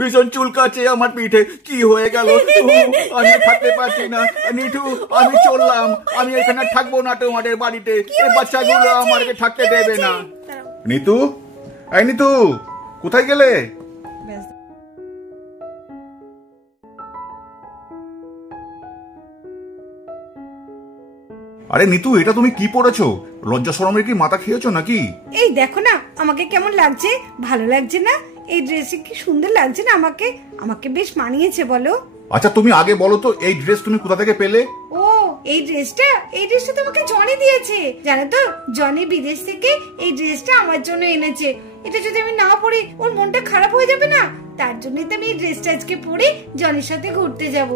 ভীষণ চুলকাচ্ছে আমার পিঠে। কি হয়ে গেল? আমি থাকতে পারছি না। নিঠু, আমি চললাম। আমি এখানে থাকবো না তোমাদের বাড়িতে। এই বাচ্চাগুলো আমাকে থাকতে দেবে না। নিতু, এই নিতু, কোথায় গেলে? আরে নিতু, এটা তুমি কি পড়েছো? লজ্জা শরমের কি মাথা খেয়েছো নাকি? এই দেখো না আমাকে কেমন লাগছে। ভালো লাগছে না? এই ড্রেসে কি সুন্দর লাগছে না আমাকে? আমাকে বেশ মানিয়েছে বলো। আচ্ছা তুমি আগে বলো তো, এই ড্রেস তুমি কোথা থেকে পেলে? ও এই ড্রেসটা তো আমাকে জনি দিয়েছে। জানো তো, জনি বিদেশ থেকে এই ড্রেসটা আমার জন্য এনেছে। এটা যদি আমি না পরি ওর মনটা খারাপ হয়ে যাবে না? তার জন্যই তো আমি এই ড্রেসটা আজকে পরে জনির সাথে ঘুরতে যাব।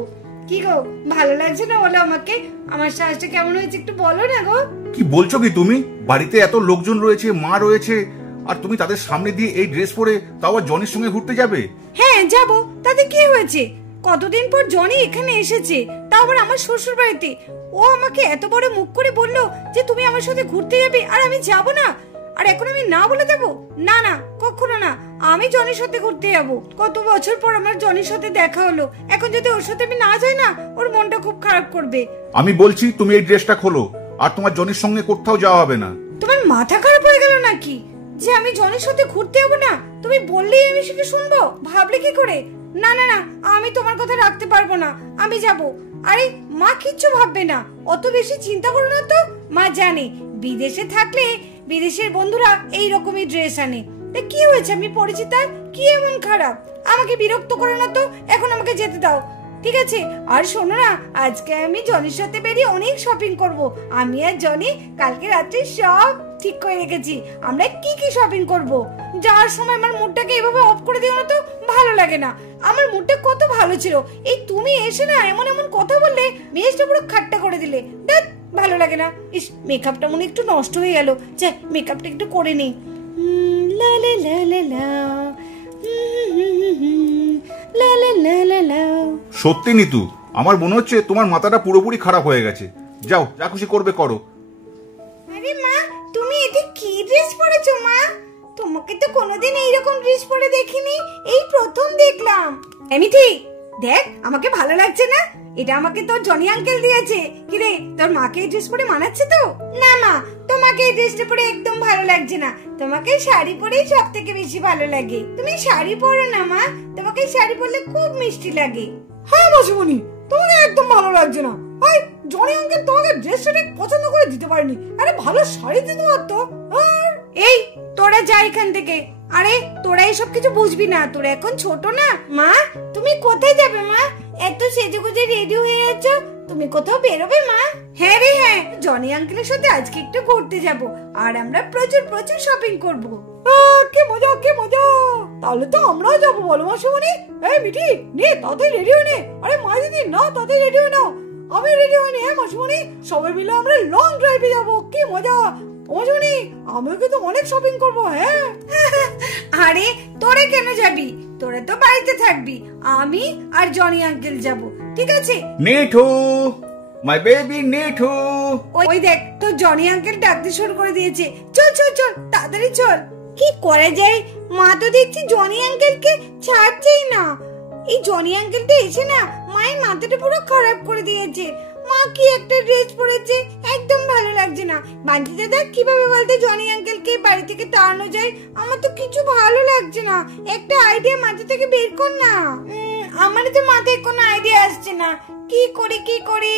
কি গো, ভালো লাগছে না বলো আমাকে? আমার সাজটা কেমন হয়েছে একটু বলো না গো। কি বলছো কি তুমি? বাড়িতে এত লোকজন রয়েছে, মা রয়েছে, আর তুমি তাদের সামনে দিয়ে এই ড্রেস পরে তাও জনির সঙ্গে ঘুরতে যাবে? হ্যাঁ যাব, তাতে কি হয়েছে? কতদিন পর জনি এখানে এসেছে, তাও আবার আমার শ্বশুর বাড়িতে। ও আমাকে এত বড় মুখ করে বললো যে তুমি আমার সাথে ঘুরতে যাবে, আর আমি যাব না। আর এখন আমি না বলে দেবো? না না, কখনো না। আমি জনির সাথে ঘুরতে যাব। কত বছর পর আমার জনির সাথে দেখা হলো, এখন যদি ওর সাথে আমি না যাই না, ওর মনটা খুব খারাপ করবে। আমি বলছি তুমি এই ড্রেসটা খোলো, আর তোমার জনির সঙ্গে কোথাও যাওয়া হবে না। তোমার মাথা খারাপ হয়ে গেল নাকি যে আমি জনির সাথে ঘুরতে যাব না? তুমি বললেই আমি সেটা শুনবো? ভাবলে কি করে? না না না, আমি তোমার কথা রাখতে পারবো না, আমি যাব। আরে মা কিচ্ছু ভাববে না, অত বেশি চিন্তা করো না তো। মা জানে বিদেশে থাকলে বিদেশের বন্ধুরা এই রকমই ড্রেস আনে। কি হয়েছে, আমি পরিচিত, কি এমন খারাপ? আমাকে বিরক্ত করে না তো, এখন আমাকে যেতে দাও, ঠিক আছে? আর শোনো না, আজকে আমি জনির সাথে বেরিয়ে অনেক শপিং করব। আমি আর জনি কালকে রাত্রে সব ঠিক করে রেখেছি আমরা কি কি শপিং করব। যাওয়ার সময় আমার মুডটাকে এভাবে অফ করে দিও না তো, ভালো লাগে না। আমার মুডটা কত ভালো ছিল, এই তুমি এসে না এমন এমন কথা বললে মেজটা পুরো খাট্টা করে দিলে। দেখ ভালো লাগে না। ইস, মেকআপটা মনে একটু নষ্ট হয়ে গেল। যা মেকআপটা একটু করে নেই। লা লা লা লা লা, লা লা লা লা লা। সত্যি নিতু, আমার মনে হচ্ছে তোমার মাথাটা পুরোপুরি খারাপ হয়ে গেছে। যাও, যা খুশি করবে করো। আরে মা, তুমি এটা কি ড্রেস পরেছো মা? তোমাকে তো কোনোদিন এইরকম ড্রেস পরে দেখিনি, এই প্রথম দেখলাম। আমি ঠিক দেখ, আমাকে ভালো লাগছে না? এটা আমাকে তোর জনি আঙ্কেল দিয়েছে। কি রে, তোর মাকে এই ড্রেস পরে মানাচ্ছে তো? না মা, তোমাকে এই ড্রেসটা পরে একদম ভালো লাগছে না। তোমাকে শাড়ি পরেই সব থেকে বেশি ভালো লাগে। তুমি শাড়ি পরো না মা, তোমাকে শাড়ি পরলে খুব মিষ্টি লাগে। হ্যাঁ মাসিমণি, তোমাকে একদম ভালো লাগছে না। ভাই, জনি আঙ্কেল তোমাকে ড্রেসটা ঠিক পছন্দ করে দিতে পারেনি। আরে ভালো শাড়ি দিতে পারতো। এই তোরা যা এখান থেকে। আরে তোরা এসব কিছু বুঝবি না, তোরা এখন ছোট না। মা, তুমি কোথায় যাবে মা? এত সেজেগুজে রেডি হয়ে আছো, তুমি কোথাও বেরোবে মা? হ্যাঁ রে হ্যাঁ, জনি আঙ্কেলের সাথে আজকে একটু ঘুরতে যাব, আর আমরা প্রচুর প্রচুর শপিং করব। কি মজা, কি মজা! তাহলে তো আমরাও যাবো, বলো মাসিমণি? এই মিঠি, নে তাড়াতাড়ি রেডি হয়ে নে। আরে মা দিদি, না তাড়াতাড়ি রেডি হয়ে নাও। আমি রেডি হয়ে নি। হ্যাঁ মাসিমণি, সবাই মিলে আমরা লং ড্রাইভে যাবো। কি মজা! মাসিমণি, আমিও কিন্তু অনেক শপিং করবো। হ্যাঁ। আরে তোরা কেন যাবি? তোরা তো বাড়িতে থাকবি, আমি আর জনি আঙ্কেল যাব, ঠিক আছে? Nithu, my baby Nithu. ওই দেখ, তো জনি আঙ্কেল ডাকতে শুরু করে দিয়েছে। চল চল চল, তাড়াতাড়ি চল। কি করে যায়, মা তো দেখছি জনি আঙ্কেলকে ছাড়ছেই না। এই জনি আঙ্কেলটা এসে না মায়ের মাথাটা পুরো খারাপ করে দিয়েছে। মা কি একটা ড্রেস পরেছে, একদম ভালো লাগছে না। বান্টি দাদা, কিভাবে বলতে জনি আঙ্কেলকে বাড়ি থেকে তাড়ানো যায়? আমার তো কিছু ভালো লাগছে না, একটা আইডিয়া মাথা থেকে বের কর না। আমার তো মাথায় কোনো আইডিয়া আসছে না, কি করি কি করি।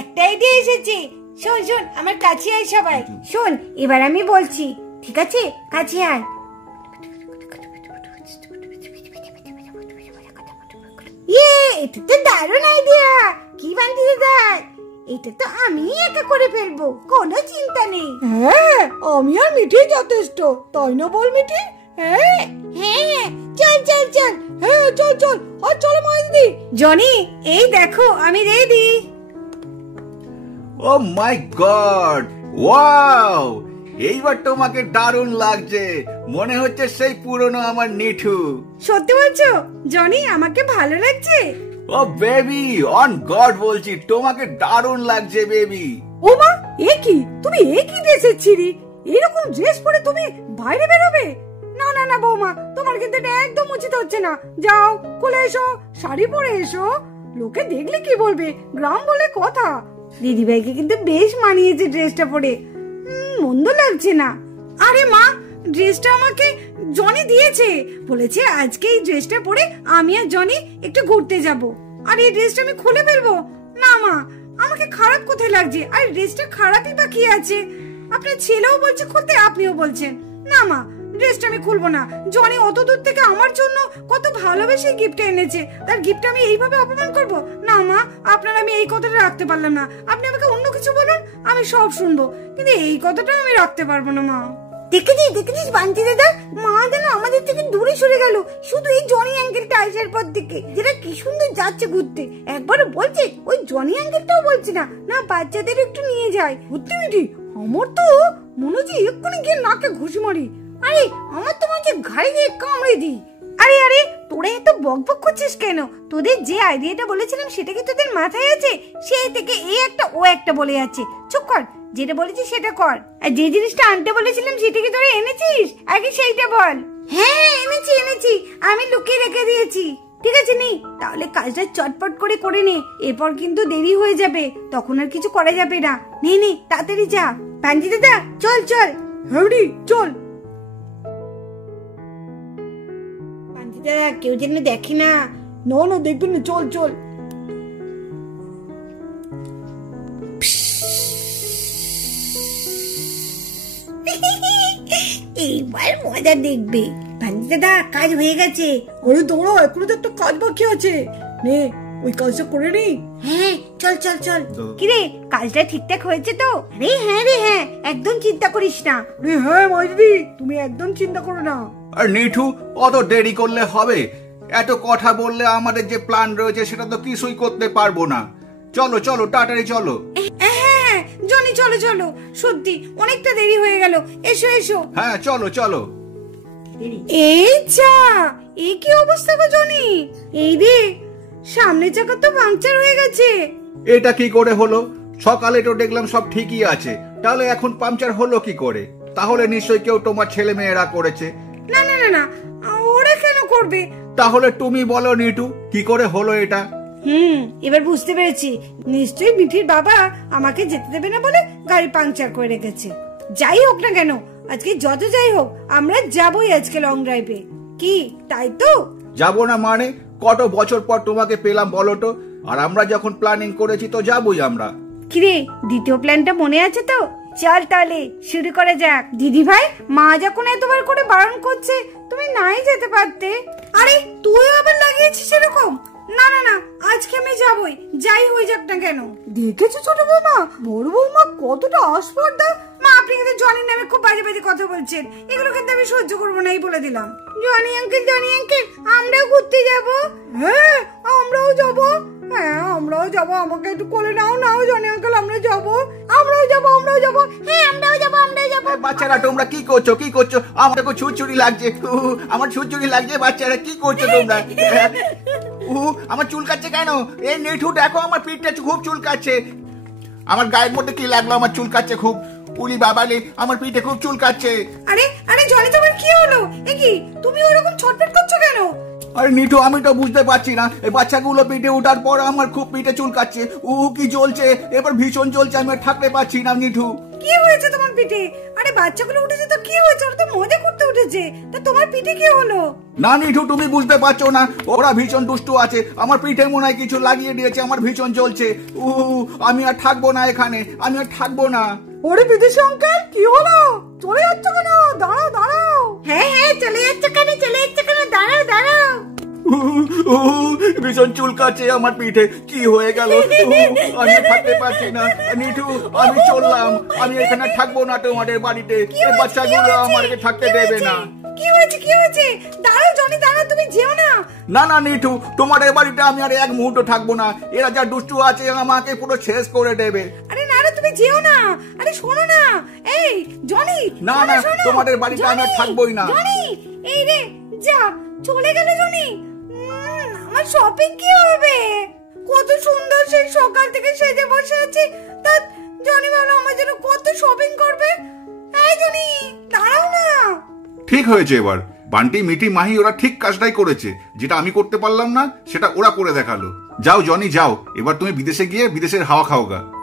একটা আইডিয়া এসেছে। শোন শোন, আমার কাছে আয় সবাই। শোন, এবার আমি বলছি, ঠিক আছে? কাছে আয়। এটা তো দারুণ আইডিয়া। কি বান্টি দাদা, এটা তো আমি একা করে ফেলবো, কোনো চিন্তা নেই। হ্যাঁ, আমি আর মিঠি যথেষ্ট, তাই না বল মিঠি? হ্যাঁ হ্যাঁ, চল চল চল। হ্যাঁ চল চল, আর চলো মা দিদি। জনি, এই দেখো আমি রেডি। ও মাই গড, ওয়াও! এইবার তোমাকে দারুণ লাগছে, মনে হচ্ছে সেই পুরনো আমার নিঠু। সত্যি বলছো জনি, আমাকে ভালো লাগছে? ও বেবি, অন গড বলছি, তোমাকে দারুণ লাগছে বেবি। ও মা, এ কি তুমি, এ কি ড্রেস ছিড়ি? এরকম ড্রেস পরে তুমি বাইরে বেরোবে? না না না বৌমা, তোমার কিন্তু এটা একদম উচিত হচ্ছে না। যাও খুলে এসো, শাড়ি পরে এসো, লোকে দেখলে কি বলবে, গ্রাম বলে কথা। দিদিভাইকে কিন্তু বেশ মানিয়েছে ড্রেসটা পরে, মন্দ লাগছে না। আরে মা, ড্রেসটা আমাকে জনি দিয়েছে, বলেছে আজকে এই ড্রেসটা পরে আমি আর জনি একটু ঘুরতে যাব। আর এই ড্রেসটা আমি খুলে ফেলবো না মা, আমাকে খারাপ কোথায় লাগছে? আর ড্রেসটা খারাপই বা কি আছে? আপনার ছেলেও বলছে খুলতে, আপনিও বলছেন না মা, ড্রেসটা আমি খুলবো না। জনি অত দূর থেকে আমার জন্য কত ভালোবেসে গিফট এনেছে, তার গিফট আমি এইভাবে অপমান করব না মা। আপনার আমি এই কথাটা রাখতে পারলাম না, আপনি আমাকে অন্য কিছু বলুন, আমি সব শুনবো, কিন্তু এই কথাটা আমি রাখতে পারবো না মা। দেখেছিস বান্টি দাদা, মা যেন আমাদের থেকে দূরে সরে গেল, শুধু এই জনি আঙ্কেলটা আসার পর থেকে, যেটা কি সুন্দর যাচ্ছে ঘুরতে। একবারও বলছে ওই জনি আঙ্কেলটাও বলছে না না বাচ্চাদের একটু নিয়ে যায় ঘুরতে। মিটি, আমার তো মনে হচ্ছে এক্ষুনি গিয়ে নাকে ঘুষি মারি। আরে আমার তো মনে হচ্ছে ঘাড়ে গিয়ে কামড়ে দিই। আরে আরে তোরা এত বকবক করছিস কেন? তোদের যে আইডিয়াটা বলেছিলাম সেটা কি তোদের মাথায় আছে? সেই থেকে এই একটা ও একটা বলে যাচ্ছে। চুপ কর, যেটা বলেছিস সেটা কর। আর যে জিনিসটা আনতে বলেছিলাম সেটা কি তোরা এনেছিস? আগে সেইটা বল। হ্যাঁ এনেছি, আমি লুকিয়ে রেখে দিয়েছি। ঠিক আছে নি, তাহলে কাজটা চটপট করে নে, এরপর কিন্তু দেরি হয়ে যাবে, তখন আর কিছু করা যাবে না। নে তাড়াতাড়ি যা। পাঞ্জি দাদা চল। হ্যাঁ চল। পাঞ্জি দাদা কেউ যেন দেখে না। না দেখবেন না, চল। এইবার মজা দেখবে। পাঞ্জি দাদা কাজ হয়ে গেছে। আরে দাঁড়া, এখনো তো একটা কাজ বাকি আছে, নে ওই কাজটা করে নি। হ্যাঁ চল। কিরে কাজটা ঠিকঠাক হয়েছে তো? আরে হ্যাঁ রে হ্যাঁ, একদম চিন্তা করিস না। রে হ্যাঁ মাইদি, তুমি একদম চিন্তা করো না। আর নিঠু, অত দেরি করলে হবে? এত কথা বললে আমাদের যে প্ল্যান রয়েছে সেটা তো কিছুই করতে পারবো না। চলো তাড়াতাড়ি চলো। হ্যাঁ জনি চলো, সত্যি অনেকটা দেরি হয়ে গেল। এসো। হ্যাঁ চলো। এই যা, এই কি অবস্থা গো জনি? এই রে, সামনের চাকা তো পাংচার হয়ে গেছে। এটা কি করে হলো? সকালে তো দেখলাম সব ঠিকই আছে, তাহলে এখন পাংচার হলো কি করে? তাহলে নিশ্চয়ই কেউ তোমার ছেলে মেয়েরা করেছে। না, ওরা কেন করবে? তাহলে তুমি বলো নিটু, কি করে হলো এটা? এবার বুঝতে পেরেছি, নিশ্চয়ই মিঠির বাবা আমাকে যেতে দেবে না বলে গাড়ি পাংচার করে রেখেছে। যাই হোক না কেন, আজকে যত যাই হোক আমরা যাবই আজকে লং ড্রাইভে। কি তাই তো? যাবো না মানে? কত বছর পর তোমাকে পেলাম বলো তো, আর আমরা যখন প্ল্যানিং করেছি তো যাবোই আমরা। কিরে, দ্বিতীয় প্ল্যানটা মনে আছে তো? চল তাহলে শুরু করা যাক। দিদি ভাই, মা যখন এতবার করে বারণ করছে তুমি নাই যেতে পারতে। আরে তুইও আবার লাগিয়েছিস এরকম? না আজকে আমি যাবই, যাই হয়ে যাক না কেন। দেখেছো ছোট বৌমা, বড় বৌমা কতটা আস্পর্ধা। মা আপনি কিন্তু জনি নামে খুব বাজে কথা বলছেন, এগুলো কিন্তু আমি সহ্য করবো না, এই বলে দিলাম। জনি আঙ্কেল আমরাও ঘুরতে যাবো। হ্যাঁ আমরাও যাবো, আমাকে একটু কোলে নাও জনি আঙ্কেল, আমরাও যাবো। হ্যাঁ আমরাও যাবো। বাচ্চারা তোমরা কি করছো? আমার খুব ছুটছুটি লাগছে, আমার ছুটছুটি লাগছে। বাচ্চারা কি করছো তোমরা? আমার চুলকাচ্ছে কেন? এই নিঠু দেখো, আমার পিঠটা খুব চুলকাচ্ছে। আমার গায়ের মধ্যে কি লাগলো? আমার চুলকাচ্ছে খুব। উলি বাবালে, আমার পিঠে খুব চুলকাচ্ছে। আরে জনি তোমার কি হলো? এ কি তুমি ওরকম ছটফট করছো কেন? আরে নিঠু, আমি তো বুঝতে পারছি না, এই বাচ্চাগুলো পিঠে ওঠার পর আমার খুব পিঠে চুলকাচ্ছে। কি জ্বলছে, এবার ভীষণ জ্বলছে, আমি আর থাকতে পারছি না। নিঠু কি হয়েছে তোমার পিঠে? আরে বাচ্চাগুলো উঠেছে তো কি হয়েছে? ওরা তো মজা করতে উঠেছে, তা তোমার পিঠে কি হলো? না নিঠু, তুমি বুঝতে পারছো না, ওরা ভীষণ দুষ্টু আছে। আমার পিঠে মনে হয় কিছু লাগিয়ে দিয়েছে, আমার ভীষণ জ্বলছে। আমি আর থাকবো না এখানে, আমি আর থাকবো না। ওরে বিদেশি আঙ্কেল, কি হলো? চলে যাচ্ছ কেন? দাঁড়াও। হ্যাঁ চলে যাচ্ছ কেন? দাঁড়াও। ভীষণ চুলকাচ্ছে আমার পিঠে, কি হয়ে গেল? আমি থাকতে পারছি না নিঠু, আমি চললাম, আমি এখানে থাকবো না তোমাদের বাড়িতে। এই বাচ্চাগুলো আমাকে থাকতে দেবে না। কি হয়েছে? দাঁড়াও জনি, তুমি যেও না। না নিঠু, তোমাদের বাড়িতে আমি আর এক মুহূর্ত থাকবো না। এরা যা দুষ্টু আছে আমাকে পুরো শেষ করে দেবে। আরে না তুমি যেও না। আরে শোনো না, এই জনি, না তোমাদের বাড়িতে আমি আর থাকবোই না। জনি এই রে, যা চলে গেল জনি। আমার শপিং কি হবে? কত সুন্দর সেই সকাল থেকে সেজে বসে আছি, তা জনি ভালো আমার জন্য কত শপিং করবে। এই জনি দাঁড়াও না। ঠিক হয়েছে, এবার বান্টি, মিটি, মাহি ওরা ঠিক কাজটাই করেছে। যেটা আমি করতে পারলাম না সেটা ওরা করে দেখালো। যাও জনি যাও, এবার তুমি বিদেশে গিয়ে বিদেশের হাওয়া খাও গা।